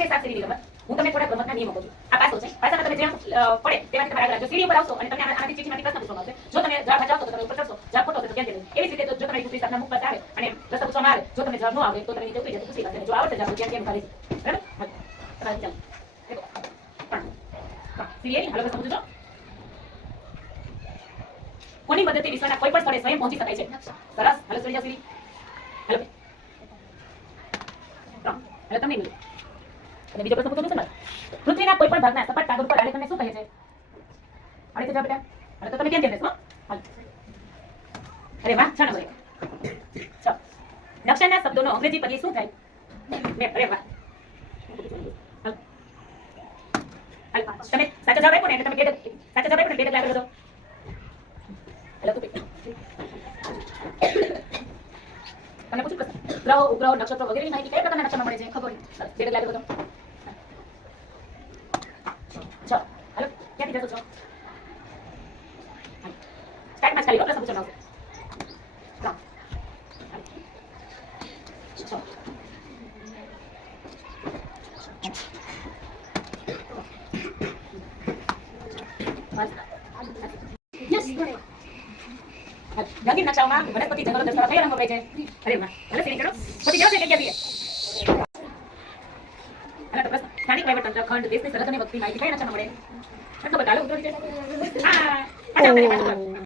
છે સાત સીડીની રમત હું તમને થોડા રમતના નિયમો કહું છું. આ પાસો છે. પાસામાં તમે જેમ પડે તેમાંથી તમારે આગળ સીડી ઉપર આવશો અને તમને આનાથી ચીઠીમાંથી પ્રશ્ન પૂછવામાં આવશે, જો તમે જવાબ સાચો તો તમે ઉપર ચડશો, જવાબ ખોટો તો કેમ એવી રીતે જો તમારી કુકરી આપના મુખ પર આવે અને પ્રશ્ન પૂછવામાં આવે, જો તમને જવાબ ન આવે તો તમે નીચે ઉતરી જશો પૂછી લેશે જો આવડે જવાબ કેમ કેમ ખાલી બરાબર? તમારે હાલો, પ્રશ્ન પૂછજો. કોની મદદથી વિશ્વના કોઈ પણ સ્થળે સ્વયં પહોંચી શકાય છે? સરસ. હાલો, ચડી જાવ સીડી. હાલો. હાલો, તમને મળ્યું અને બીજો પ્રશ્ન પૂછો છો પૃથ્વીના કોઈ પણ ભાગના સપાટ કાગળ ઉપર આલેખનને શું કહે છે? આલે તો જાઓ બેટા? હાલો તો તમે કેમ કેમ હાલો. અરે વાહ છ હોય. છ નકશાના શબ્દોનો અંગ્રેજી પદે શું થાય? બે, અરે વાહ. તમે સાચો જવાબ આપ્યો ને તમે બે સાચો જવાબ આપ્યો ને બે ડગલા આગળ વધો હેલો, તું. તમને પૂછું ગ્રહો, ઉપગ્રહો, નક્ષત્રો વગેરેની માહિતી કયા પ્રકારના નકશામાં મળે છે? ખબર. બે ડગલા આગળ વધો છ હાલો ક્યાંથી જશો છો સ્ટાર્ટમાં જ ખાલી પ્રશ્ન પૂછવાનો આવશે ત્રણ હાલો. છ પાંચ. રંગીન નકશાઓમાં વનસ્પતિ જંગલો દર્શાવવા કયા રંગ વપરાય છે અરે વાહ ભલે સીડી ચડો પછી જવાબ છે કે ક્યાં હાલો તો પ્રશ્ન સ્થાનિક વહીવટતંત્ર ખંડ દેશની સરહદ અને વખતની માહિતી કયા નકશામાં મળે